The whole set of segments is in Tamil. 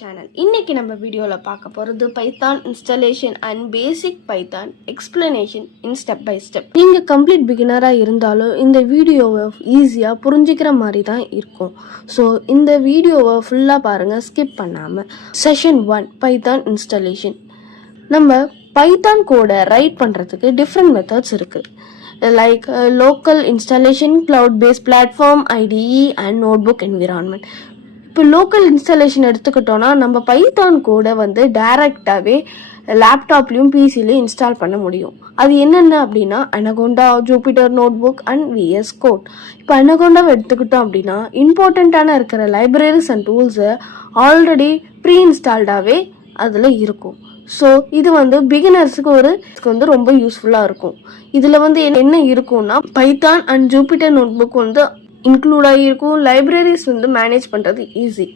சேனல். இன்னைக்கு நம்ம வீடியோவில் பார்க்க போகிறது Python installation and basic Python explanation in step by step. நீங்கள் கம்ப்ளீட் பிகினராக இருந்தாலும் இந்த வீடியோவை ஈஸியாக புரிஞ்சிக்கிற மாதிரி தான் இருக்கும். ஸோ இந்த வீடியோவை ஃபுல்லாக பாருங்கள், ஸ்கிப் பண்ணாமல். Session 1 Python installation. நம்ம பைத்தான் கோடை ரைட் பண்ணுறதுக்கு டிஃப்ரெண்ட் மெத்தட்ஸ் இருக்குது. Like local installation, cloud-based platform, IDE and notebook environment. இப்போ லோக்கல் இன்ஸ்டாலேஷன் எடுத்துக்கிட்டோன்னா நம்ம பைத்தான் கோடை டைரெக்டாகவே லேப்டாப்லேயும் பிசிலையும் இன்ஸ்டால் பண்ண முடியும். அது என்னென்ன அப்படின்னா Anaconda, Jupyter notebook and VS code. இப்போ அனகோண்டாவை எடுத்துக்கிட்டோம் அப்படின்னா இம்பார்ட்டண்ட்டான இருக்கிற லைப்ரரிஸ் அண்ட் டூல்ஸை ஆல்ரெடி ப்ரீ இன்ஸ்டால்டாகவே அதில் இருக்கும். ஸோ இது பிகினர்ஸுக்கு ரொம்ப யூஸ்ஃபுல்லாக இருக்கும். இதில் என்ன இருக்கும்னா Python and Jupiter notebook include ஆகியிருக்கும். லைப்ரரிஸ் மேனேஜ் பண்ணுறது ஈஸி.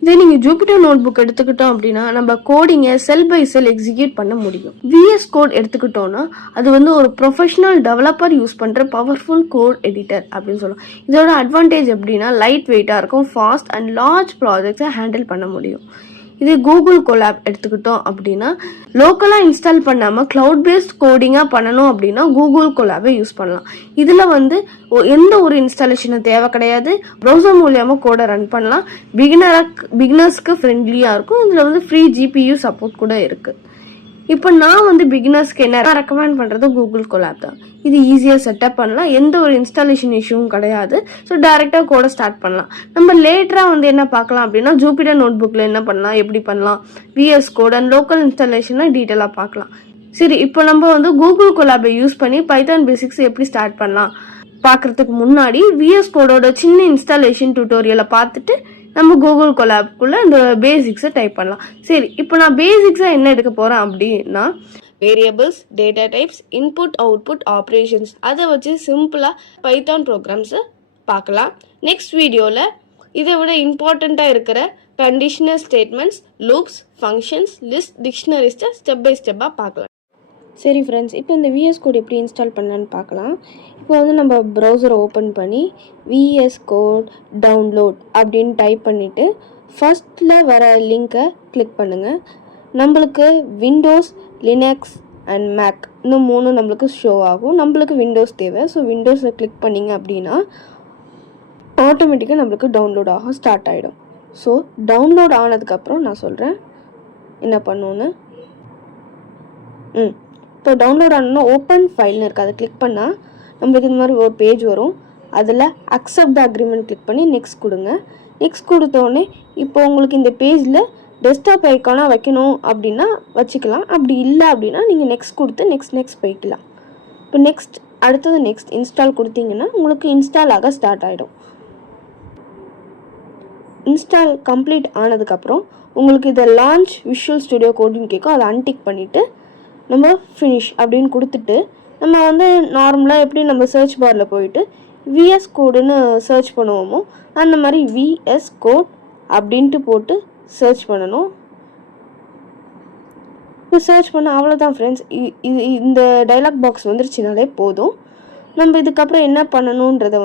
இதே நீங்கள் ஜூபிட்டர் நோட்புக் எடுத்துக்கிட்டோம் அப்படின்னா நம்ம கோடிங்கை செல் பை செல் எக்ஸிக்யூட் பண்ண முடியும். VS கோட் எடுத்துக்கிட்டோன்னா அது ஒரு ப்ரொஃபஷனல் டெவலப்பர் யூஸ் பண்ணுற பவர்ஃபுல் கோட் எடிட்டர் அப்படின்னு சொல்லலாம். இதோட அட்வான்டேஜ் எப்படின்னா லைட் வெயிட்டாக இருக்கும், ஃபாஸ்ட் அண்ட் லார்ஜ் ப்ராஜெக்ட்ஸை ஹேண்டில் பண்ண முடியும். இதே கூகுள் கொலாப் எடுத்துக்கிட்டோம் அப்படின்னா லோக்கலாக இன்ஸ்டால் பண்ணாமல் க்ளவுட் பேஸ்ட் கோடிங்காக பண்ணணும் அப்படின்னா கூகுள் கொலாபை யூஸ் பண்ணலாம். இதில் எந்த ஒரு இன்ஸ்டாலேஷனும் தேவை கிடையாது. ப்ரௌசர் மூலியமாக கோடை ரன் பண்ணலாம். பிகினர்ஸ்க்கு ஃப்ரெண்ட்லியாக இருக்கும். இதில் ஃப்ரீ GPU சப்போர்ட் கூட இருக்குது. இப்போ நான் பிகினர்ஸ்க்கு என்ன ரெக்கமெண்ட் பண்ணுறது கூகுள் கொலாப் தான். இது ஈஸியாக செட்டப் பண்ணலாம், எந்த ஒரு இன்ஸ்டாலேஷன் இஷ்யூவும் கிடையாது. ஸோ டைரெக்டாக கோடை ஸ்டார்ட் பண்ணலாம். நம்ம லேட்டராக என்ன பார்க்கலாம் அப்படின்னா ஜூபிட்டர் நோட்புக்கில் என்ன பண்ணலாம், எப்படி பண்ணலாம், VS கோட் அண்ட் லோக்கல் இன்ஸ்டாலேஷனை டீட்டெயிலாக பார்க்கலாம். சரி, இப்போ நம்ம கூகுள் கொலாபை யூஸ் பண்ணி பைத்தான் பேசிக்ஸ் எப்படி ஸ்டார்ட் பண்ணலாம் பார்க்குறதுக்கு முன்னாடி VS கோடோட சின்ன இன்ஸ்டாலேஷன் டியூட்டோரியலை பார்த்துட்டு நம்ம கூகுள் கொலாப்குள்ள இந்த பேசிக்ஸை டைப் பண்ணலாம். சரி, இப்போ நான் பேசிக்ஸாக என்ன எடுக்க போகிறேன் அப்படின்னா variables, data types, input output operations, அதை வச்சு சிம்பிளாக பைத்தான் ப்ரோக்ராம்ஸை பார்க்கலாம். நெக்ஸ்ட் வீடியோவில் இதை விட இம்பார்ட்டண்ட்டாக இருக்கிற conditional statements, loops, functions, list, டிக்ஷனரிஸை ஸ்டெப் பை ஸ்டெப்பாக பார்க்கலாம். சரி ஃப்ரெண்ட்ஸ், இப்போ இந்த VS கோட் எப்படி இன்ஸ்டால் பண்ணலான்னு பார்க்கலாம். இப்போ நம்ம ப்ரௌசரை ஓப்பன் பண்ணி VS கோட் டவுன்லோட் அப்படின்னு டைப் பண்ணிவிட்டு ஃபஸ்ட்டில் வர லிங்கை கிளிக் பண்ணுங்கள். நம்மளுக்கு விண்டோஸ், லினக்ஸ் அண்ட் மேக் இந்த 3 நம்மளுக்கு ஷோ ஆகும். நம்மளுக்கு விண்டோஸ் தேவை. ஸோ விண்டோஸை கிளிக் பண்ணிங்க அப்படின்னா ஆட்டோமேட்டிக்காக நம்மளுக்கு டவுன்லோட் ஆகும், ஸ்டார்ட் ஆகிடும். ஸோ டவுன்லோட் ஆனதுக்கப்புறம் நான் சொல்கிறேன் என்ன பண்ணணுன்னு. இப்போ டவுன்லோட் ஆனோன்னா ஓப்பன் ஃபைல்னு இருக்குது, அதை கிளிக் பண்ணால் நம்மளுக்கு இந்த மாதிரி ஒரு பேஜ் வரும். அதில் அக்செப்ட் த அக்ரிமெண்ட் கிளிக் பண்ணி நெக்ஸ்ட் கொடுங்க. நெக்ஸ்ட் கொடுத்தோடனே இப்போ உங்களுக்கு இந்த பேஜில் டெஸ்க்டாப் ஐக்கானாக வைக்கணும் அப்படின்னா வச்சுக்கலாம். அப்படி இல்லை அப்படின்னா நீங்கள் நெக்ஸ்ட் கொடுத்து நெக்ஸ்ட் போய்க்கலாம். இப்போ அடுத்தது நெக்ஸ்ட் இன்ஸ்டால் கொடுத்தீங்கன்னா உங்களுக்கு இன்ஸ்டால் ஆக ஸ்டார்ட் ஆகிடும். இன்ஸ்டால் கம்ப்ளீட் ஆனதுக்கப்புறம் உங்களுக்கு இதை லான்ச் விஷுவல் ஸ்டுடியோ கோடுன்னு கேட்கும். அதை அன்டிக் பண்ணிவிட்டு நம்ம ஃபினிஷ் அப்படின்னு கொடுத்துட்டு நம்ம நார்மலாக எப்படி நம்ம சர்ச் பாரில் போயிட்டு VS கோடுன்னு சர்ச் பண்ணுவோமோ அந்த மாதிரி VS கோட் அப்படின்ட்டு போட்டு சர்ச் பண்ணணும். இப்போ சர்ச் பண்ண அவ்வளோதான் ஃப்ரெண்ட்ஸ். இந்த டைலாக் பாக்ஸ் வந்துருச்சுனாலே போதும். நம்ம இதுக்கப்புறம் என்ன பண்ணணுன்றதை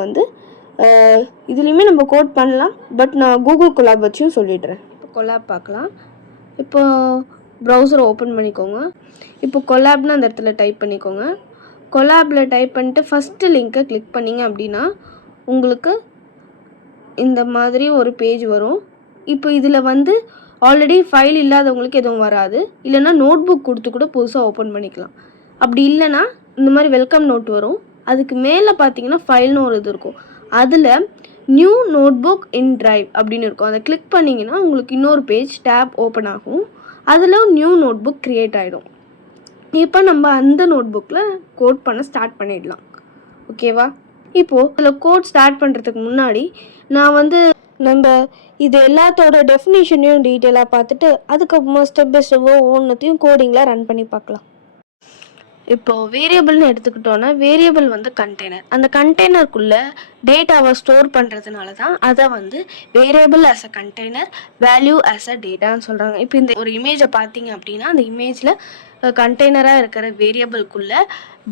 இதுலேயுமே நம்ம கோட் பண்ணலாம். பட் நான் கூகுள் கொலாப் வச்சும் சொல்லிடுறேன். இப்போ கொலாப் பார்க்கலாம். இப்போ ப்ரௌசரை ஓப்பன் பண்ணிக்கோங்க. இப்போ கொலாப்னு அந்த இடத்துல டைப் பண்ணிக்கோங்க. கொலாபில் டைப் பண்ணிட்டு ஃபஸ்ட்டு லிங்க்கை கிளிக் பண்ணிங்க அப்படின்னா உங்களுக்கு இந்த மாதிரி ஒரு பேஜ் வரும். இப்போ இதில் ஆல்ரெடி ஃபைல் இல்லாதவங்களுக்கு எதுவும் வராது. இல்லைனா நோட்புக் கொடுத்து கூட புதுசாக ஓப்பன் பண்ணிக்கலாம். அப்படி இல்லைனா இந்த மாதிரி வெல்கம் நோட் வரும். அதுக்கு மேலே பார்த்தீங்கன்னா ஃபைல்னு ஒரு இது இருக்கும். அதில் நியூ நோட்புக் இன் டிரைவ் அப்படின்னு இருக்கும். அதை கிளிக் பண்ணிங்கன்னா உங்களுக்கு இன்னொரு பேஜ் டேப் ஓப்பன் ஆகும். அதில் நியூ நோட்புக் க்ரியேட் ஆகிடும். இப்போ நம்ம அந்த நோட்புக்கில் கோட் பண்ண ஸ்டார்ட் பண்ணிடலாம். ஓகேவா? இப்போது அதில் கோட் ஸ்டார்ட் பண்ணுறதுக்கு முன்னாடி நான் நம்ம இது எல்லாத்தோட டெஃபினேஷனையும் டீட்டெயிலாக பார்த்துட்டு அதுக்கப்புறமா ஸ்டெப் பை ஸ்டெப்போ ஒன்றுத்தையும் கோடிங்கில் ரன் பண்ணி பார்க்கலாம். இப்போது வேரியபிள்னு எடுத்துக்கிட்டோன்னா வேரியபிள் கண்டெய்னர். அந்த கண்டெய்னருக்குள்ளே டேட்டாவை ஸ்டோர் பண்ணுறதுனால தான் அதை variable as a container, value as a டேட்டான்னு சொல்கிறாங்க. இப்போ இந்த ஒரு இமேஜை பார்த்தீங்க அப்படின்னா அந்த இமேஜில் கண்டெய்னராக இருக்கிற வேரியபிள்குள்ளே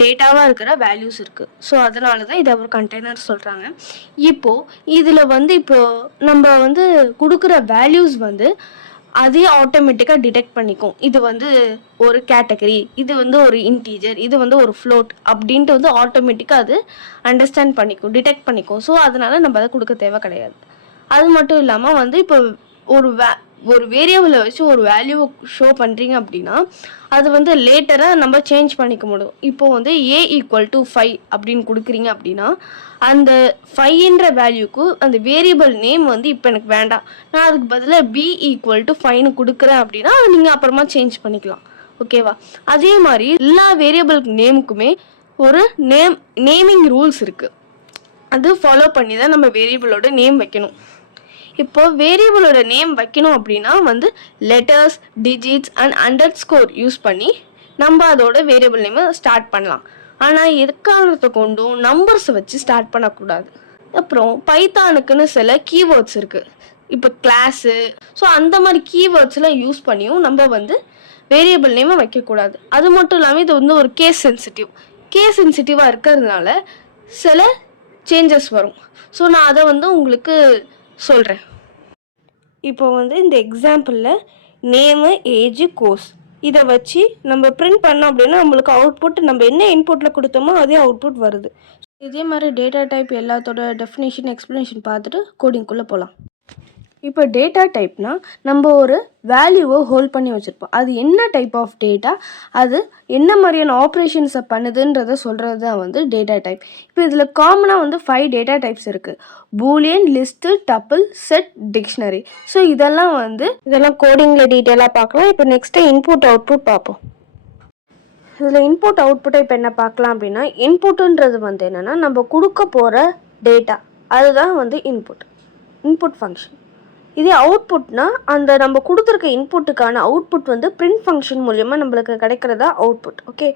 டேட்டாவாக இருக்கிற வேல்யூஸ் இருக்குது. ஸோ அதனால தான் இதை ஒரு கண்டெய்னர் சொல்கிறாங்க. இப்போது இதில் இப்போ நம்ம கொடுக்குற வேல்யூஸ் அதே ஆட்டோமேட்டிக்காக டிடெக்ட் பண்ணிக்கும். இது வந்து ஒரு கேட்டகரி, இது வந்து ஒரு இன்டீஜர், இது வந்து ஒரு ஃப்ளோட் அப்படின்ட்டு வந்து ஆட்டோமேட்டிக்காக அது அண்டர்ஸ்டாண்ட் பண்ணிக்கும், டிடெக்ட் பண்ணிக்கும். ஸோ அதனால நம்ம அதை கொடுக்க தேவை கிடையாது. அது மட்டும் இல்லாமல் வந்து இப்போ ஒரு வேரியபிளை வச்சு ஒரு வேல்யூவை ஷோ பண்ணுறீங்க அப்படின்னா அது வந்து லேட்டராக நம்ம சேஞ்ச் பண்ணிக்க முடியும். இப்போ வந்து a=5 அப்படின்னு கொடுக்குறீங்க அப்படின்னா அந்த 5ன்ற வேல்யூக்கு அந்த வேரியபிள் நேம் வந்து இப்போ எனக்கு வேண்டாம், நான் அதுக்கு பதிலாக b=5ன்னு கொடுக்குறேன் அப்படின்னா அதை நீங்கள் அப்புறமா சேஞ்ச் பண்ணிக்கலாம். ஓகேவா? அதே மாதிரி எல்லா வேரியபிள் நேமுக்குமே ஒரு நேமிங் ரூல்ஸ் இருக்குது. அது ஃபாலோ பண்ணி தான் நம்ம வேரியபிளோட நேம் வைக்கணும். இப்போ வேரியபிளோட நேம் வைக்கணும் அப்படின்னா வந்து letters, digits and underscore use பண்ணி நம்ம அதோட வேரியபிள் நேமை ஸ்டார்ட் பண்ணலாம். ஆனால் எக்காரணத்தை கொண்டும் நம்பர்ஸ் வச்சு ஸ்டார்ட் பண்ணக்கூடாது. அப்புறம் பைத்தானுக்குன்னு சில கீவேர்ட்ஸ் இருக்குது. இப்போ கிளாஸு, ஸோ அந்த மாதிரி கீவேர்ட்ஸ்லாம் யூஸ் பண்ணியும் நம்ம வந்து வேரியபிள் நேமை வைக்கக்கூடாது. அது மட்டும் இல்லாமல் இது வந்து ஒரு கேஸ் சென்சிட்டிவாக இருக்கிறதுனால சில சேஞ்சஸ் வரும். ஸோ நான் அதை வந்து உங்களுக்கு சொல்கிறேன். இப்போ வந்து இந்த எக்ஸாம்பிளில் நேமு, ஏஜ், கோர்ஸ் இதை வச்சு நம்ம பிரிண்ட் பண்ணோம் அப்படின்னா நம்மளுக்கு அவுட்புட் நம்ம என்ன இன்புட்டில் கொடுத்தோமோ அதே அவுட்புட் வருது. இதே மாதிரி டேட்டா டைப் எல்லாத்தோட டெஃபினேஷன், எக்ஸ்ப்ளனேஷன் பார்த்துட்டு கோடிங்குள்ளே போகலாம். இப்போ டேட்டா டைப்னா நம்ம ஒரு வேல்யூவை ஹோல்ட் பண்ணி வச்சுருப்போம். அது என்ன டைப் ஆஃப் டேட்டா, அது என்ன மாதிரியான ஆப்ரேஷன்ஸை பண்ணுதுன்றதை சொல்கிறது தான் வந்து டேட்டா டைப். இப்போ இதில் காமனாக வந்து 5 டேட்டா டைப்ஸ் இருக்குது: Boolean, list, tuple, set, dictionary. So இதெல்லாம் கோடிங்கில் டீட்டெயிலாக பார்க்கலாம். இப்போ நெக்ஸ்ட்டு இன்புட் அவுட்புட் பார்ப்போம். இதில் இன்புட் அவுட்புட்டை இப்போ என்ன பார்க்கலாம் அப்படின்னா, இன்புட்டுன்றது வந்து என்னென்னா நம்ம கொடுக்க போகிற டேட்டா, அதுதான் வந்து இன்புட் ஃபங்க்ஷன். இதே அவுட்புட்னா அந்த நம்ம கொடுத்துருக்க இன்புட்டுக்கான அவுட்புட் வந்து பிரிண்ட் ஃபங்க்ஷன் மூலமா நம்மளுக்கு கிடைக்கிறதா output. Okay,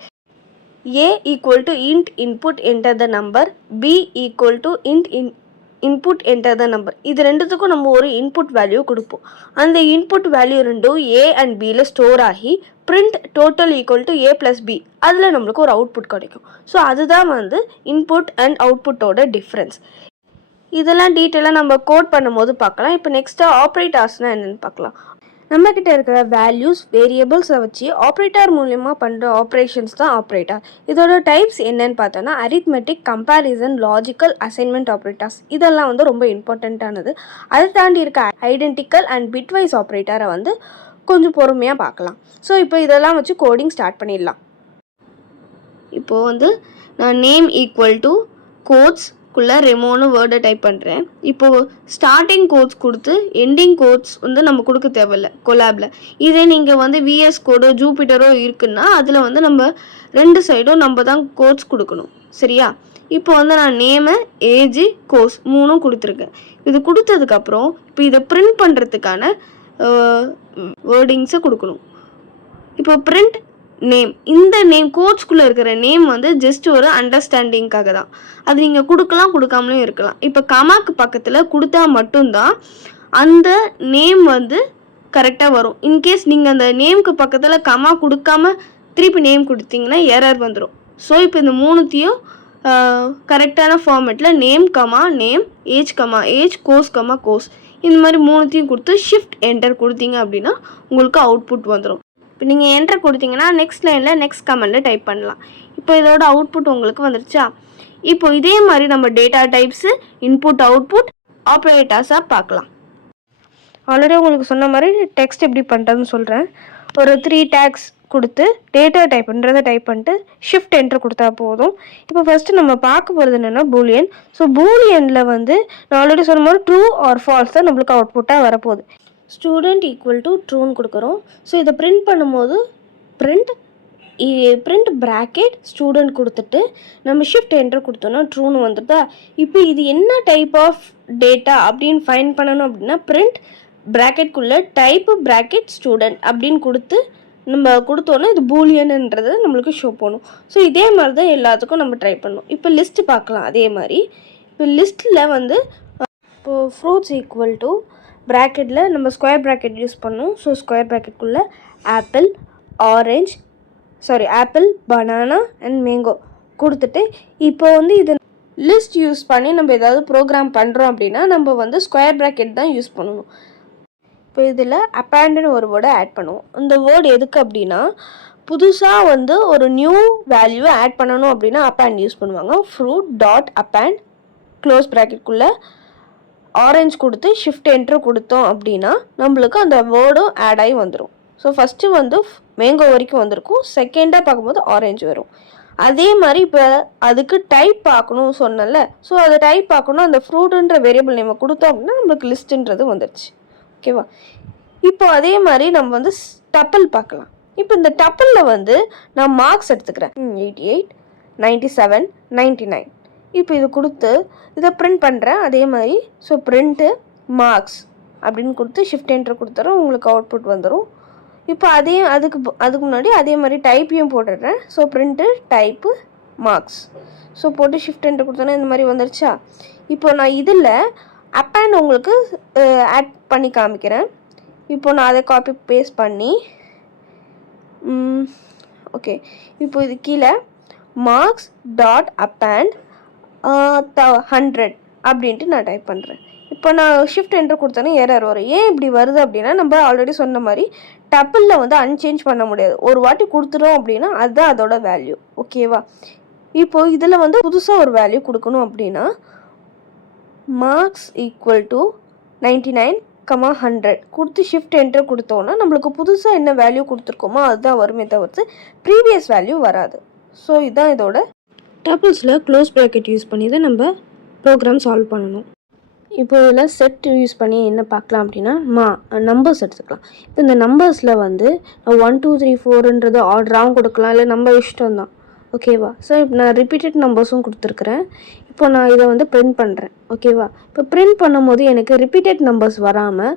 a=int input enter the number, b=int input enter the number. இது ரெண்டுத்துக்கும் நம்ம ஒரு இன்புட் வேல்யூ கொடுப்போம். அந்த இன்புட் வேல்யூ ரெண்டும் a அண்ட் bல ஸ்டோர் ஆகி print total a plus b அதில் நம்மளுக்கு ஒரு அவுட்புட் கிடைக்கும். ஸோ அதுதான் வந்து இன்புட் அண்ட் அவுட்புட்டோட டிஃப்ரென்ஸ். இதெல்லாம் டீட்டெயிலாக நம்ம கோட் பண்ணும்போது பார்க்கலாம். இப்போ நெக்ஸ்ட்டு ஆப்ரேட்டர்ஸ்னால் என்னென்னு பார்க்கலாம். நம்மக்கிட்ட இருக்கிற வேல்யூஸ், வேரியபிள்ஸை வச்சு ஆப்ரேட்டர் மூலயமா பண்ணுற ஆப்ரேஷன்ஸ் தான் ஆப்ரேட்டர். இதோட டைப்ஸ் என்னன்னு பார்த்தோன்னா arithmetic, comparison, logical, assignment operators. இதெல்லாம் வந்து ரொம்ப இம்பார்ட்டண்ட்டானது. அதை தாண்டி இருக்க ஐடென்டிக்கல் அண்ட் பிட்வைஸ் ஆப்ரேட்டரை வந்து கொஞ்சம் பொறுமையாக பார்க்கலாம். ஸோ இப்போ இதெல்லாம் வச்சு கோடிங் ஸ்டார்ட் பண்ணிடலாம். இப்போது வந்து நான் நேம் = கோட்ஸ் ரெமோன்னு வேர்டை டைப் பண்ணுறேன். இப்போது ஸ்டார்டிங் கோட்ஸ் கொடுத்து எண்டிங் கோட்ஸ் வந்து நம்ம கொடுக்க தேவையில்லை கொலாபில். இதே நீங்கள் வந்து விஎஸ் கோடோ ஜூபிட்டரோ இருக்குன்னா அதில் வந்து நம்ம 2 சைடும் நம்ம தான் கோட்ஸ் கொடுக்கணும். சரியா? இப்போ வந்து நான் நேமு, ஏஜ், கோர்ஸ் 3 கொடுத்துருக்கேன். இது கொடுத்ததுக்கப்புறம் இப்போ இதை பிரிண்ட் பண்ணுறதுக்கான வேர்டிங்ஸை கொடுக்கணும். இப்போ பிரிண்ட் நேம், இந்த நேம் கோட்ஸ்குள்ளே இருக்கிற நேம் வந்து ஜஸ்ட் ஒரு அண்டர்ஸ்டாண்டிங்காக தான். அது நீங்கள் கொடுக்கலாம், கொடுக்காமலும் இருக்கலாம். இப்போ கமாக்கு பக்கத்தில் கொடுத்தா மட்டும்தான் அந்த நேம் வந்து கரெக்டாக வரும். இன்கேஸ் நீங்கள் அந்த நேமுக்கு பக்கத்தில் கமா கொடுக்காம திருப்பி நேம் கொடுத்தீங்கன்னா எரர் வந்துடும். ஸோ இப்போ இந்த 3த்தையும் கரெக்டான ஃபார்மேட்டில் name comma name, age comma age, course comma course, இந்த மாதிரி 3த்தையும் கொடுத்து ஷிஃப்ட் என்டர் கொடுத்தீங்க அப்படின்னா உங்களுக்கு அவுட்புட் வந்துடும். இப்போ நீங்கள் என்டர் கொடுத்தீங்கன்னா நெக்ஸ்ட் லைனில் நெக்ஸ்ட் கமெண்டில் டைப் பண்ணலாம். இப்போ இதோட அவுட்புட் உங்களுக்கு வந்துருச்சா? இப்போ இதே மாதிரி நம்ம டேட்டா டைப்ஸு, இன்புட், அவுட்புட், ஆப்ரேட்டர்ஸாக பார்க்கலாம். ஆல்ரெடி உங்களுக்கு சொன்ன மாதிரி டெக்ஸ்ட் எப்படி பண்ணுறதுன்னு சொல்கிறேன். ஒரு 3 டேக்ஸ் கொடுத்து டேட்டா டைப்ன்றதை டைப் பண்ணிட்டு ஷிஃப்ட் என்டர் கொடுத்தா போதும். இப்போ ஃபஸ்ட்டு நம்ம பார்க்க போகிறது என்னென்னா பூலியன். ஸோ பூலியனில் வந்து நான் ஆல்ரெடி சொன்ன மாதிரி ட்ரூ ஆர் ஃபால்ஸ் தான் நம்மளுக்கு அவுட்புட்டாக வரப்போகுது. ஸ்டூடெண்ட் = ட்ரூன்னு கொடுக்குறோம். ஸோ இதை பிரிண்ட் பண்ணும்போது பிரிண்ட் ப்ராக்கெட் ஸ்டூடெண்ட் கொடுத்துட்டு நம்ம ஷிஃப்ட் என்டர் கொடுத்தோன்னா ட்ரூன்னு வந்துட்டா. இப்போ இது என்ன டைப் ஆஃப் டேட்டா அப்படின்னு ஃபைன் பண்ணணும் அப்படின்னா பிரிண்ட் ப்ராக்கெட்குள்ளே டைப்பு ப்ராக்கெட் ஸ்டூடெண்ட் அப்படின்னு கொடுத்து நம்ம கொடுத்தோன்னா இது பூலியன்ன்றது நம்மளுக்கு ஷோ பண்ணும். ஸோ இதே மாதிரி தான் எல்லாத்துக்கும் நம்ம ட்ரை பண்ணணும். இப்போ லிஸ்ட்டு பார்க்கலாம். அதே மாதிரி இப்போ லிஸ்ட்டில் வந்து இப்போது ஃப்ரூட்ஸ் = ப்ராக்கெட்டில் நம்ம ஸ்கொயர் ப்ராக்கெட் யூஸ் பண்ணோம். ஸோ ஸ்கொயர் ப்ராக்கெட்டுக்குள்ளே ஆப்பிள், பனானா அண்ட் மேங்கோ கொடுத்துட்டு இப்போ வந்து இது லிஸ்ட் யூஸ் பண்ணி நம்ம ஏதாவது ப்ரோக்ராம் பண்ணுறோம் அப்படின்னா நம்ம வந்து ஸ்கொயர் ப்ராக்கெட் தான் யூஸ் பண்ணணும். இப்போ இதில் அப்பேண்டுன்னு ஒரு வேர்டை ஆட் பண்ணுவோம். இந்த வேர்டு எதுக்கு அப்படின்னா புதுசாக வந்து ஒரு நியூ வேல்யூவை ஆட் பண்ணணும் அப்படின்னா அப்பேண்ட் யூஸ் பண்ணுவாங்க. ஃப்ரூட் டாட் அப்பேண்ட் க்ளோஸ் ப்ராக்கெட்குள்ளே ஆரஞ்சு கொடுத்து ஷிஃப்ட் என்ட்ரு கொடுத்தோம் அப்படின்னா நம்மளுக்கு அந்த வேர்டும் ஆட் ஆகி வந்துடும். ஸோ ஃபஸ்ட்டு வந்து மேங்கோ வரைக்கும் வந்திருக்கும், செகண்டாக பார்க்கும்போது ஆரஞ்சு வரும். அதே மாதிரி இப்போ அதுக்கு டைப் பார்க்கணும் சொன்னல, ஸோ அதை டைப் பார்க்கணும் அந்த ஃப்ரூட்டுன்ற வேரியபிள் நேமை கொடுத்தோம் அப்படின்னா நம்மளுக்கு லிஸ்ட்டுன்றது வந்துடுச்சு. ஓகேவா? இப்போ அதே மாதிரி நம்ம வந்து டப்பிள் பார்க்கலாம். இப்போ இந்த டப்பிளில் வந்து நான் மார்க்ஸ் எடுத்துக்கிறேன். 88, 97, 99. இப்போ இது கொடுத்து இதை பிரிண்ட் பண்ணுறேன். அதே மாதிரி ஸோ பிரிண்ட்டு மார்க்ஸ் அப்படின்னு கொடுத்து ஷிஃப்ட் என்ட்ரு கொடுத்துறோம், உங்களுக்கு அவுட்புட் வந்துடும். இப்போ அதுக்கு முன்னாடி அதே மாதிரி டைப்பையும் போட்டுடுறேன். So print type marks so போட்டு ஷிஃப்ட் என்ட்ரு கொடுத்தோன்னா இந்த மாதிரி வந்துருச்சா. இப்போ நான் இதில் அப்பேண்ட் உங்களுக்கு ஆட் பண்ணி காமிக்கிறேன். இப்போ நான் அதை காப்பி பேஸ்ட் பண்ணி ஓகே, இப்போ இது கீழே மார்க்ஸ் டாட் அப்பேண்ட் 100 அப்படின்ட்டு நான் டைப் பண்ணுறேன். இப்போ நான் ஷிஃப்ட் என்ட்ரு கொடுத்தோன்னே எரர் வரும். ஏன் இப்படி வருது அப்படின்னா நம்ம ஆல்ரெடி சொன்ன மாதிரி டப்பிளில் வந்து அன்சேஞ்ச் பண்ண முடியாது. ஒரு வாட்டி கொடுத்துட்டோம் அப்படின்னா அதுதான் அதோட வேல்யூ. ஓகேவா? இப்போது இதில் வந்து புதுசாக ஒரு வேல்யூ கொடுக்கணும் அப்படின்னா மார்க்ஸ் ஈக்குவல் டு 99, 100 கொடுத்து ஷிஃப்ட் என்ட்ரு கொடுத்தோன்னா நம்மளுக்கு புதுசாக என்ன வேல்யூ கொடுத்துருக்கோமோ அதுதான் வருமே தவிர்த்து ப்ரீவியஸ் வேல்யூ வராது. ஸோ இதுதான் இதோட டப்பிள்ஸில் க்ளோஸ் ப்ராக்கெட் யூஸ் பண்ணி தான் நம்ம ப்ரோக்ராம் சால்வ் பண்ணணும். இப்போ இதில் செட் யூஸ் பண்ணி என்ன பார்க்கலாம் அப்படின்னா நம்பர்ஸ் எடுத்துக்கலாம். இப்போ இந்த நம்பர்ஸில் வந்து 1 2 3 4ன்றது ஆர்டராகவும் கொடுக்கலாம், இல்லை நம்ம இஷ்டம் தான். ஓகேவா? ஸோ இப்போ நான் ரிப்பீட்டட் நம்பர்ஸும் கொடுத்துருக்குறேன். இப்போ நான் இதை வந்து பிரிண்ட் பண்ணுறேன். ஓகேவா? இப்போ பிரிண்ட் பண்ணும்போது எனக்கு ரிப்பீட்டட் நம்பர்ஸ் வராமல்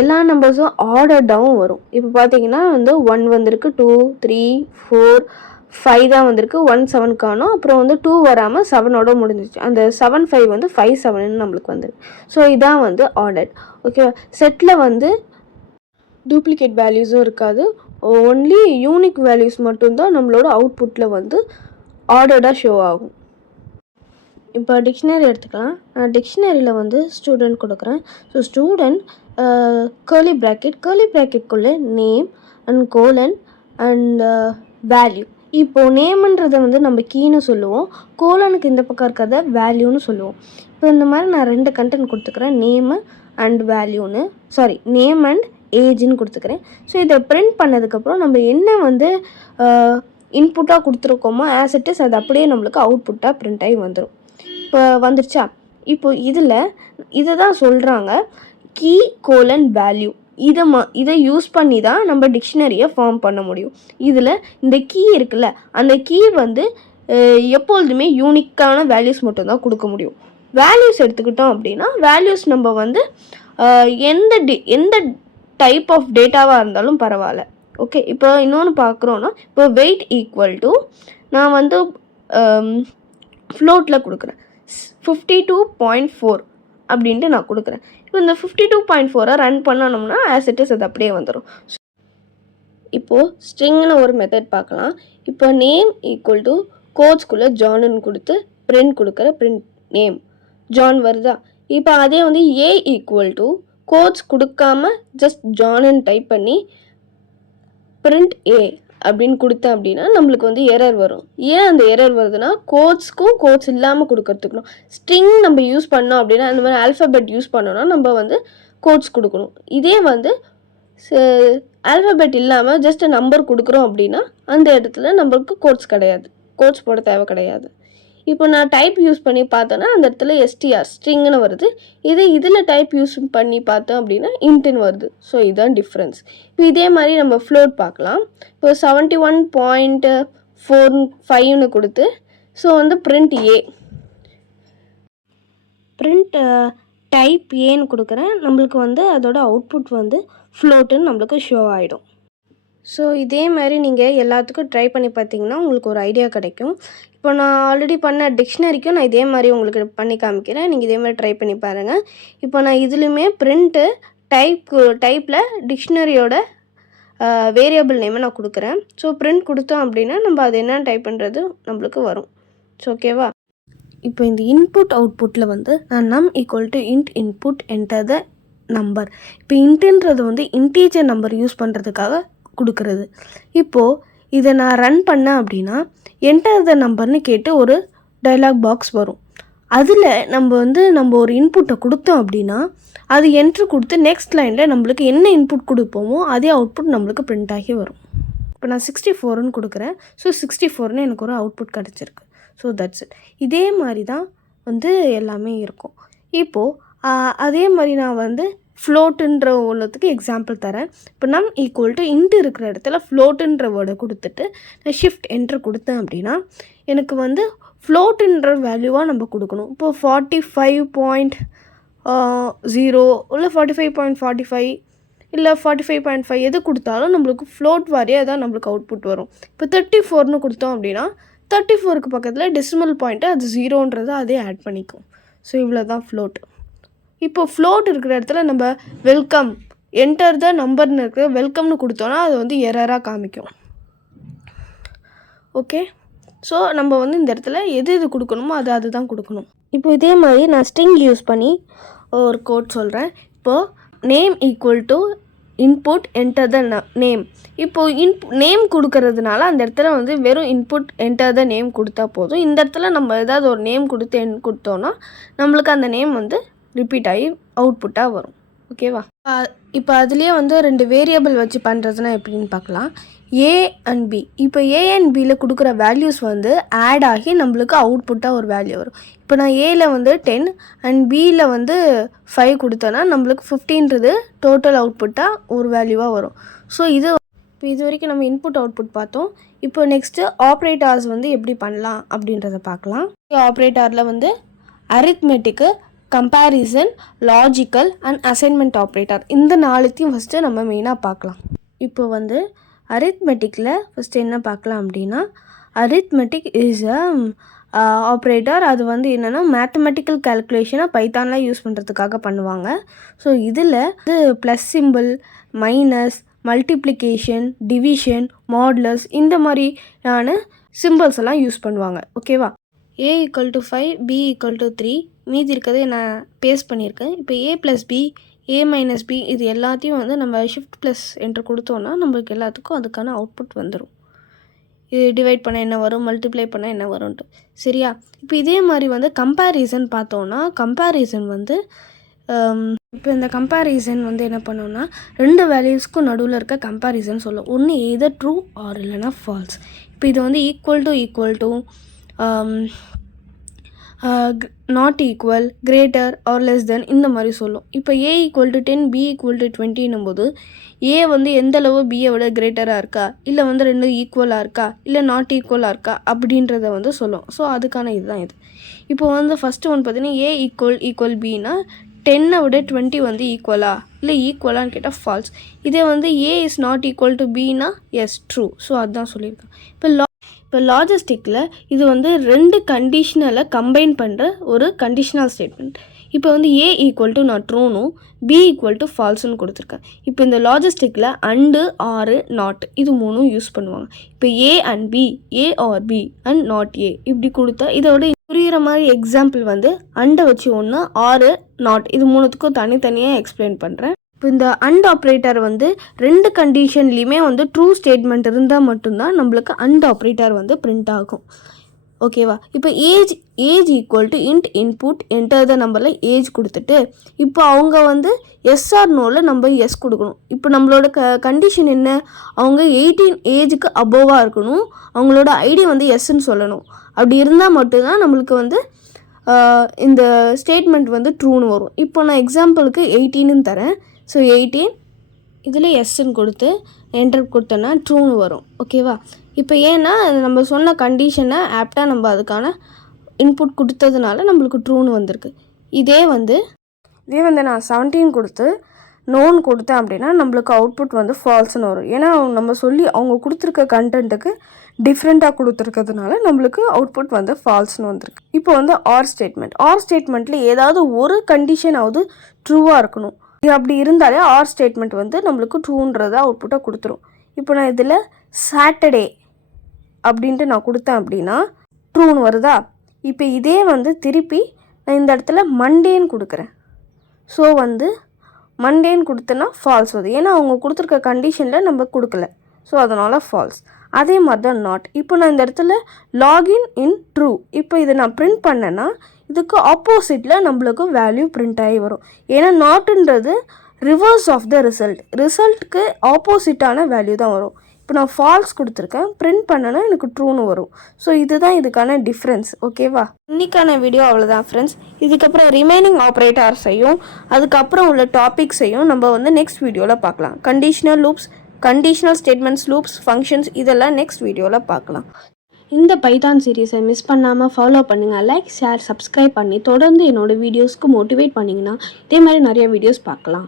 எல்லா நம்பர்ஸும் ஆர்டர்டாகவும் வரும். இப்போ பார்த்தீங்கன்னா வந்து 1 வந்திருக்கு, 2 3 4 5 தான் வந்திருக்கு, 1 7 காணும், அப்புறம் வந்து 2 வராமல் 7ஓட முடிஞ்சிச்சு. அந்த 7 5 வந்து 5 7ன்னு நம்மளுக்கு வந்துருக்கு. ஸோ இதான் வந்து ஆர்டர். ஓகேவா? செட்டில் வந்து டூப்ளிகேட் வேல்யூஸும் இருக்காது, ஒன்லி யூனிக் வேல்யூஸ் மட்டும்தான் நம்மளோட அவுட்புட்டில் வந்து ஆர்டர்டாக ஷோ ஆகும். இப்போ டிக்ஷனரி எடுத்துக்கலாம். நான் டிக்ஷனரியில் வந்து ஸ்டூடெண்ட் கொடுக்குறேன். ஸோ ஸ்டூடெண்ட் கர்லி ப்ராக்கெட்குள்ளே name and colon and value. இப்போது நேம்ன்றதை வந்து நம்ம கீன்னு சொல்லுவோம், கோலனுக்கு இந்த பக்கம் இருக்கிறத வேல்யூன்னு சொல்லுவோம். இப்போ இந்த மாதிரி நான் 2 கண்டென்ட் கொடுத்துக்கிறேன், நேமு அண்ட் வேல்யூன்னு, நேம் அண்ட் ஏஜ்னு கொடுத்துக்கிறேன். ஸோ இதை பிரிண்ட் பண்ணதுக்கப்புறம் நம்ம என்ன வந்து இன்புட்டாக கொடுத்துருக்கோமோ ஆஸ் இட் இஸ் அது அப்படியே நம்மளுக்கு அவுட்புட்டாக பிரிண்ட் ஆகி வந்துடும். இப்போ வந்துருச்சா? இப்போ இதை தான் சொல்கிறாங்க கீ கோலன் வேல்யூ. இதை யூஸ் பண்ணி தான் நம்ம டிக்ஷனரியை ஃபார்ம் பண்ண முடியும். இதில் இந்த கீ இருக்குல்ல, அந்த கீ வந்து எப்பொழுதுமே யூனிக்கான வேல்யூஸ் மட்டும்தான் கொடுக்க முடியும். வேல்யூஸ் எடுத்துக்கிட்டோம் அப்படின்னா வேல்யூஸ் நம்ம வந்து எந்த டைப் ஆஃப் டேட்டாவாக இருந்தாலும் பரவாயில்ல. ஓகே, இப்போ இன்னொன்று பார்க்குறோன்னா இப்போ வெயிட் ஈக்குவல் டு நான் வந்து ஃப்ளோட்டில் கொடுக்குறேன் 52.4 அப்படின்ட்டு நான் கொடுக்குறேன். இப்போ இந்த 52.4 ரன் பண்ணணும்னா ஆஸ் இட் இஸ் அது அப்படியே வந்துடும். இப்போது ஸ்ட்ரிங்னு ஒரு மெத்தட் பார்க்கலாம். இப்போ நேம் ஈக்குவல் டு கோட்ஸ்குள்ளே ஜான்னு கொடுத்து பிரிண்ட் கொடுக்குற பிரிண்ட் நேம் ஜான் வருதா. இப்போ அதே வந்து ஏ ஈக்குவல் டு கோட்ஸ் கொடுக்காம ஜஸ்ட் ஜான்னு டைப் பண்ணி பிரிண்ட் ஏ அப்படின்னு கொடுத்தேன் அப்படின்னா நம்மளுக்கு வந்து எரர் வரும். ஏன் அந்த எரர் வருதுன்னா கோட்ஸ்க்கும் கோட்ஸ் இல்லாமல் கொடுக்கறதுக்கணும். ஸ்ட்ரிங் நம்ம யூஸ் பண்ணோம் அப்படின்னா அந்த மாதிரி ஆல்ஃபபெட் யூஸ் பண்ணோன்னா நம்ம வந்து கோட்ஸ் கொடுக்கணும். இதே வந்து ஆல்ஃபபெட் இல்லாமல் ஜஸ்ட் நம்பர் கொடுக்குறோம் அப்படின்னா அந்த இடத்துல நம்மளுக்கு கோட்ஸ் கிடையாது, கோட்ஸ் போட தேவை கிடையாது. இப்போ நான் டைப் யூஸ் பண்ணி பார்த்தேன்னா அந்த இடத்துல எஸ்டிஆர் ஸ்ட்ரிங்னு வருது. இதில் டைப் யூஸ் பண்ணி பார்த்தோம் அப்படின்னா இன்ட்டுன்னு வருது. ஸோ இதுதான் டிஃப்ரென்ஸ். இப்போ இதே மாதிரி நம்ம ஃப்ளோட் பார்க்கலாம். இப்போ 71.45ன்னு கொடுத்து ஸோ வந்து பிரிண்ட் ஏ, பிரிண்ட் டைப் ஏன்னு கொடுக்குறேன். நம்மளுக்கு வந்து அதோட அவுட்புட் வந்து ஃப்ளோட்டுன்னு நம்மளுக்கு ஷோ ஆகிடும். ஸோ இதே மாதிரி நீங்கள் எல்லாத்துக்கும் ட்ரை பண்ணி பார்த்தீங்கன்னா உங்களுக்கு ஒரு ஐடியா கிடைக்கும். இப்போ நான் ஆல்ரெடி பண்ண டிக்ஷனரிக்கும் நான் இதே மாதிரி உங்களுக்கு பண்ணி காமிக்கிறேன். நீங்கள் இதே மாதிரி ட்ரை பண்ணி பாருங்கள். இப்போ நான் இதுலேயுமே பிரிண்ட்டு டைப்பில் டிக்ஷனரியோட வேரியபிள் நேமை நான் கொடுக்குறேன். ஸோ பிரிண்ட் கொடுத்தோம் அப்படின்னா நம்ம அது என்னென்னு டைப் பண்ணுறது நம்மளுக்கு வரும். ஸோ ஓகேவா? இப்போ இந்த இன்புட் அவுட்புட்டில் வந்து நான் நம் equal to int input enter the number. இப்போ இன்ட்டுன்றது வந்து இன்டீஜர் நம்பர் யூஸ் பண்ணுறதுக்காக கொடுக்குறது. இப்போது இதை நான் ரன் பண்ணேன் அப்படின்னா என்டர் த நம்பர்னு கேட்டு ஒரு டயலாக் பாக்ஸ் வரும். அதில் நம்ம ஒரு இன்புட்டை கொடுத்தோம் அப்படின்னா அது என்ட்ரு கொடுத்து நெக்ஸ்ட் லைனில் நம்மளுக்கு என்ன இன்புட் கொடுப்போமோ அதே அவுட்புட் நம்மளுக்கு பிரிண்ட் ஆகி வரும். இப்போ நான் 64ன்னு கொடுக்குறேன். ஸோ 64ன்னு எனக்கு ஒரு அவுட்புட் கிடச்சிருக்கு. So that's it. இதே மாதிரி தான் வந்து எல்லாமே இருக்கும். இப்போது அதே மாதிரி நான் வந்து ஃப்ளோட்டுன்ற ஒன்றுத்துக்கு எக்ஸாம்பிள் தரேன். இப்போ நம் ஈக்குவல் டு இன்ட்டு இருக்கிற இடத்துல ஃப்ளோட்டுன்ற வேர்டை கொடுத்துட்டு நான் ஷிஃப்ட் என்ட்ரு கொடுத்தேன் அப்படின்னா எனக்கு வந்து ஃப்ளோட்டுன்ற வேல்யூவாக நம்ம கொடுக்கணும். இப்போது 45.0 இல்லை 45.45 இல்லை 45.5 எது கொடுத்தாலும் நம்மளுக்கு ஃப்ளோட் வாரியாக தான் நம்மளுக்கு அவுட்புட் வரும். இப்போ 34ன்னு கொடுத்தோம் அப்படின்னா 34க்கு பக்கத்தில் டெசிமல் பாயிண்ட்டு அது 0ன்றதை அதே ஆட் பண்ணிக்கும். ஸோ இவ்வளோ தான் ஃப்ளோட். இப்போ ஃப்ளோட் இருக்கிற இடத்துல நம்ம வெல்கம் என்டர் த நம்பர்னு இருக்கிற வெல்கம்னு கொடுத்தோன்னா அது வந்து எரராக காமிக்கும். ஓகே, ஸோ நம்ம வந்து இந்த இடத்துல எது கொடுக்கணுமோ அது தான் கொடுக்கணும். இப்போ இதே மாதிரி நான் ஸ்ட்ரிங் யூஸ் பண்ணி ஒரு கோட் சொல்கிறேன். இப்போது name equal to input enter the name. இப்போது நேம் கொடுக்கறதுனால அந்த இடத்துல வந்து வெறும் இன்புட் என்டர் த நேம் கொடுத்தா போதும். இந்த இடத்துல நம்ம ஏதாவது ஒரு நேம் கொடுத்தோன்னா நம்மளுக்கு அந்த நேம் வந்து ரிப்பீட் ஆகி அவுட்புட்டாக வரும். ஓகேவா? இப்போ அதுலேயே வந்து 2 வேரியபிள் வச்சு பண்ணுறதுனா எப்படின்னு பார்க்கலாம். A and B. இப்போ ஏ அண்ட் பியில் கொடுக்குற வேல்யூஸ் வந்து ஆட் ஆகி நம்மளுக்கு அவுட்புட்டாக ஒரு வேல்யூ வரும். இப்போ நான் ஏயில் வந்து 10 அண்ட் பியில் வந்து 5 கொடுத்தேன்னா நம்மளுக்கு 15ன்றது டோட்டல் அவுட்புட்டாக ஒரு வேல்யூவாக வரும். ஸோ இப்போ இது வரைக்கும் நம்ம இன்புட் அவுட்புட் பார்த்தோம். இப்போ நெக்ஸ்ட்டு ஆப்ரேட்டர்ஸ் வந்து எப்படி பண்ணலாம் அப்படின்றத பார்க்கலாம். ஆப்ரேட்டரில் வந்து arithmetic, comparison, logical and assignment operator இந்த 4த்தையும் ஃபஸ்ட்டு நம்ம மெயினாக பார்க்கலாம். இப்போ வந்து அரித்மெட்டிக்கில் ஃபஸ்ட்டு என்ன பார்க்கலாம் அப்படின்னா அரித்மெட்டிக் இஸ் ஆப்ரேட்டர். அது வந்து என்னென்னா மேத்தமெட்டிக்கல் கால்குலேஷனை பைத்தானில் யூஸ் பண்ணுறதுக்காக பண்ணுவாங்க. ஸோ இதில் plus symbol, minus, multiplication, division, modulus இந்த மாதிரியான சிம்பிள்ஸ் எல்லாம் யூஸ் பண்ணுவாங்க. ஓகேவா? a = 5, b = 3 மீதி இருக்கிறது நான் பேஸ்ட் பண்ணியிருக்கேன். இப்போ a + b, a - b இது எல்லாத்தையும் வந்து நம்ம ஷிஃப்ட் ப்ளஸ் என்று கொடுத்தோன்னா நம்மளுக்கு எல்லாத்துக்கும் அதுக்கான அவுட்புட் வந்துடும். இது டிவைட் பண்ண என்ன வரும், மல்டிப்ளை பண்ண என்ன வரும்ன்ட்டு. சரியா? இப்போ இதே மாதிரி வந்து கம்பேரிசன் பார்த்தோன்னா கம்பேரிசன் வந்து இப்போ இந்த கம்பேரிசன் வந்து என்ன பண்ணோன்னா 2 வேல்யூஸ்க்கும் நடுவில் இருக்க கம்பேரிசன் சொல்லும். ஒன்று எதர் ட்ரூ ஆர் இல்லைனா ஃபால்ஸ். இப்போ இது வந்து equal to not equal, greater or less than இந்த மாதிரி சொல்லும். இப்போ a = 10, b = 20 போது a வந்து எந்தளவு பியை விட கிரேட்டராக இருக்கா, இல்லை வந்து 2 ஈக்குவலாக இருக்கா, இல்லை நாட் ஈக்குவலாக இருக்கா அப்படின்றத வந்து சொல்லும். ஸோ அதுக்கான இதுதான் இது. இப்போ வந்து ஃபஸ்ட்டு ஒன்று பார்த்தீங்கன்னா a = bனா 10 விட 20 வந்து ஈக்குவலா இல்லை ஈக்குவலான்னு கேட்டால் ஃபால்ஸ். இதே வந்து a is not equal to bனா எஸ் ட்ரூ. ஸோ அதுதான் சொல்லியிருக்கேன். இப்போ லாஜிஸ்டிக்கில் இது வந்து 2 கண்டிஷனலை கம்பைன் பண்ணுற ஒரு கண்டிஷனல் ஸ்டேட்மெண்ட். இப்போ வந்து a = நான் ட்ரூனும் b = ஃபால்ஸ்னு கொடுத்துருக்கேன். இப்போ இந்த லாஜிஸ்டிக்கில் அண்டு, ஆறு, நாட் இது 3ம் யூஸ் பண்ணுவாங்க. இப்போ a and b, a or b and not a இப்படி கொடுத்தா இதோட புரிகிற மாதிரி எக்ஸாம்பிள் வந்து அண்டை வச்சு 1, ஆறு, நாட் இது 3த்துக்கும் தனித்தனியாக எக்ஸ்பிளைன் பண்ணுறேன். இப்போ இந்த அண்ட் ஆப்ரேட்டர் வந்து 2 கண்டிஷன்லேயுமே வந்து ட்ரூ ஸ்டேட்மெண்ட் இருந்தால் மட்டும்தான் நம்மளுக்கு அண்ட் ஆப்ரேட்டர் வந்து பிரிண்ட் ஆகும். ஓகேவா? இப்போ age equal to int input enter த நம்பரில் ஏஜ் கொடுத்துட்டு இப்போ அவங்க வந்து எஸ் ஆர் நோவில் நம்ம எஸ் கொடுக்கணும். இப்போ நம்மளோட கண்டிஷன் என்ன, அவங்க 18 ஏஜுக்கு அபோவாக இருக்கணும், அவங்களோட ஐடி வந்து எஸ்ன்னு சொல்லணும். அப்படி இருந்தால் மட்டும்தான் நம்மளுக்கு வந்து இந்த ஸ்டேட்மெண்ட் வந்து ட்ரூன்னு வரும். இப்போ நான் எக்ஸாம்பிளுக்கு 18ன்னு தரேன். ஸோ 18 இதில் எஸ்ன்னு கொடுத்து என்டர் கொடுத்தோன்னா ட்ரூன்னு வரும். ஓகேவா? இப்போ ஏன்னா நம்ம சொன்ன கண்டிஷனை ஆப்டாக நம்ம அதுக்கான இன்புட் கொடுத்ததுனால நம்மளுக்கு ட்ரூன்னு வந்திருக்கு. இதே வந்து நான் 17 கொடுத்து நோன் கொடுத்தேன் அப்படின்னா நம்மளுக்கு அவுட்புட் வந்து ஃபால்ஸ்ன்னு வரும். ஏன்னா நம்ம சொல்லி அவங்க கொடுத்துருக்க கண்டென்ட்டுக்கு டிஃப்ரெண்ட்டாக கொடுத்துருக்கிறதுனால நம்மளுக்கு அவுட்புட் வந்து ஃபால்ஸ்ன்னு வந்திருக்கு. இப்போ வந்து ஆர் ஸ்டேட்மெண்ட்டில் ஏதாவது ஒரு கண்டிஷனாவது ட்ரூவாக இருக்கணும். அப்படி இருந்தாலே ஆர் ஸ்டேட்மெண்ட் வந்து நம்மளுக்கு ட்ரூன்றதை அவுட்புட்டாக கொடுத்துரும். இப்போ நான் இதில் சாட்டர்டே அப்படின்ட்டு நான் கொடுத்தேன் அப்படின்னா ட்ரூன்னு வருதா? இப்போ இதே வந்து திருப்பி நான் இந்த இடத்துல மண்டேன்னு கொடுக்குறேன். ஸோ வந்து மண்டேன்னு கொடுத்தனா ஃபால்ஸ் வருது. ஏன்னா அவங்க கொடுத்துருக்க கண்டிஷனில் நம்ம கொடுக்கல. ஸோ அதனால் ஃபால்ஸ். அதே மாதிரி தான் நாட். இப்போ நான் இந்த இடத்துல லாகின் இன் ட்ரூ. இப்போ இதை நான் பிரிண்ட் பண்ணேன்னா இதுக்கு ஆப்போசிட்டில் நம்மளுக்கு வேல்யூ பிரிண்ட் ஆகி வரும். ஏன்னா நாட்டுன்றது ரிவர்ஸ் ஆஃப் த ரிசல்ட்டுக்கு ஆப்போசிட்டான வேல்யூ தான் வரும். இப்போ நான் ஃபால்ஸ் கொடுத்துருக்கேன், பிரிண்ட் பண்ணனா எனக்கு ட்ரூன்னு வரும். ஸோ இதுதான் இதுக்கான டிஃப்ரென்ஸ். ஓகேவா? இன்றைக்கான வீடியோ அவ்வளோதான் ஃப்ரெண்ட்ஸ். இதுக்கப்புறம் ரிமைனிங் ஆப்ரேட்டர்ஸையும் அதுக்கப்புறம் உள்ள டாபிக்ஸையும் நம்ம நெக்ஸ்ட் வீடியோவில் பார்க்கலாம். Conditional loops, conditional statements, loops, functions இதெல்லாம் நெக்ஸ்ட் வீடியோவில் பார்க்கலாம். இந்த பைத்தான் சீரீஸை மிஸ் பண்ணாமல் ஃபாலோ பண்ணுங்கள். லைக், ஷேர், சப்ஸ்கிரைப் பண்ணி தொடர்ந்து என்னோடய வீடியோஸ்க்கு மோட்டிவேட் பண்ணிங்கன்னா இதே மாதிரி நிறைய வீடியோஸ் பார்க்கலாம்.